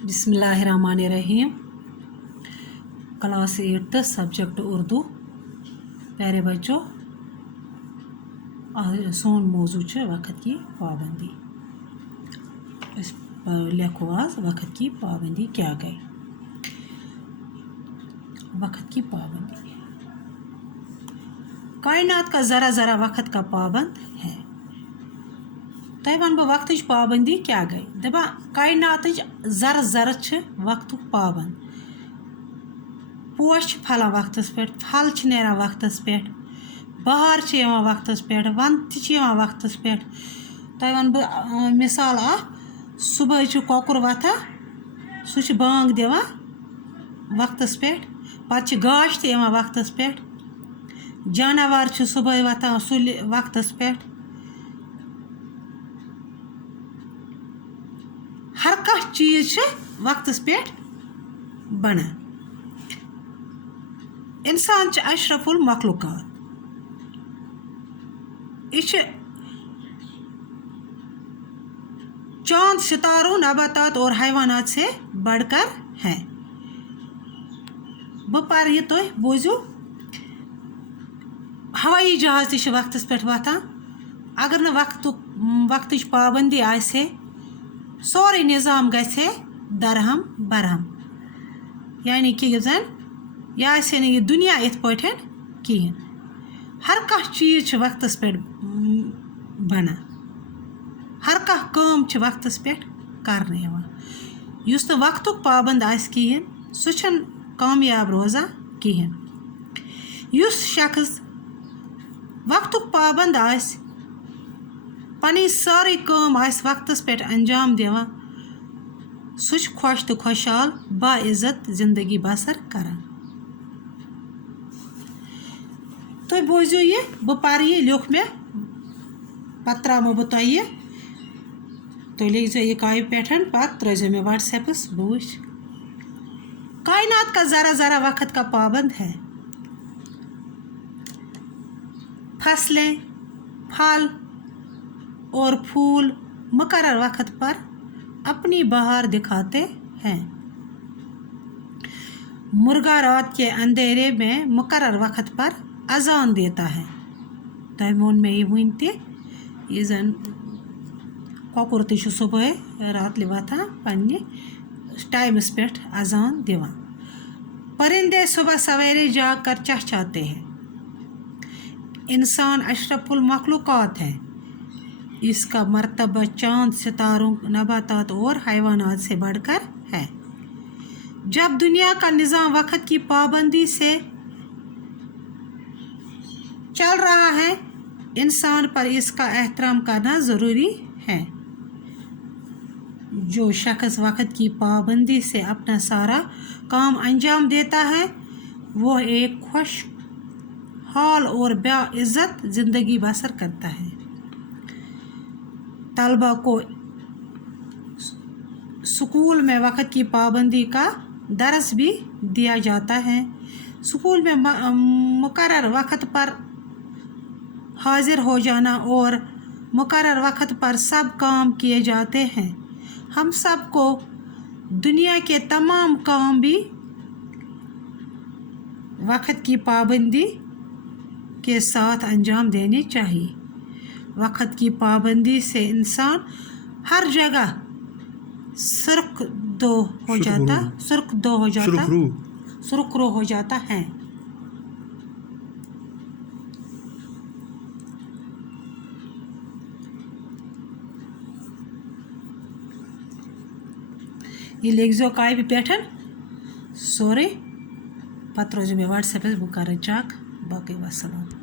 बिस्मिल्लाहिर्रहमानिर्रहीम। Class 8 subject Urdu. प्यारे बच्चों, सोन मौजू है वक्त की पाबंदी। इस लिखो आज वक्त की पाबंदी क्या गई। वक्त की पाबंदी, कायनात का ज़रा ज़रा वक्त का पाबंद है। तय वन बह वक्त पाबंदी क्या गई। दपा कायनात ज़र ज़र वक्त पाबंद। पोश फलान वक्त पे, फल नेरान वक्त पे, बहार वक्त पे, वंद वक्त पे। तय वन बह मिसाल सुबह कोकुर वथान सह बांग दिवान वक्त पे, पत गाश वक्त पे, जानवर सुबह वथान सुल वक्त पे। हर कह चीज़ वक्त पे बना। इंसान अशरफुल मखलूकात। यह चांद सितारों, नबातात और हैवानात से बढ़कर है। बह पर यह तुम बूझू, हवाई जहाज तक वक्त पे वथान। अगर न वक्त पाबंदी आसे, सोरे निज़ाम गए दरहम बरहम। यानी कि जन यह दुनिया इत पठन कहें। हर कह चीज़ वक्त पे बना, हर कह काम वक्त पे करने यवान। युस न वक्त पाबंद आस कहें सह कामयाब रोज़ान कहें। युस शख्स वक्त पाबंद आस, पनी सारी काम आस वक्त पे अंजाम दिवान, सह खुश तो खुशहाल बाइज्जत जिंदगी बसर करान। तुम बोझो ये, बह पर यह लिख मे, पत त्रो बह तुह तुम लिखो यह कॉपी पे, पत त्रो मे व्हाट्सएपस बह वुच। कायनात का ज़रा ज़रा वक्त का पाबंद है। फसलें, फल और फूल मुकर्रर वक्त पर अपनी बहार दिखाते हैं। मुर्गा रात के अंधेरे में मुकर्रर वक्त पर अजान देता है। तय मोन में यह वन तह जन कोकुर तह सुबह रात वथान पन्ने टाइमस पे अजान दिवान। परिंदे सुबह सवेरे जाग कर चहचहाते हैं। इंसान अशरफुल मखलूकात है। इसका मर्तबा चांद, सितारों, नबातात और हैवानात से बढ़कर है। जब दुनिया का निज़ाम वक्त की पाबंदी से चल रहा है, इंसान पर इसका एहतराम करना ज़रूरी है। जो शख्स वक्त की पाबंदी से अपना सारा काम अंजाम देता है, वो एक खुश हाल और बाइज्जत ज़िंदगी बसर करता है। तलबा को स्कूल में वक्त की पाबंदी का दर्स भी दिया जाता है। स्कूल में मुकर्रर वक्त पर हाजिर हो जाना और मुकर्रर वक्त पर सब काम किए जाते हैं। हम सब को दुनिया के तमाम काम भी वक्त की पाबंदी के साथ अंजाम देने चाहिए। वक्त की पाबंदी से इंसान हर जगह सुरखरू हो जाता है। ये लिख जो कॉपी पे सोरे, पत रोज मे व्हाट्सएप बुक कर चक। बाकी वसलाम।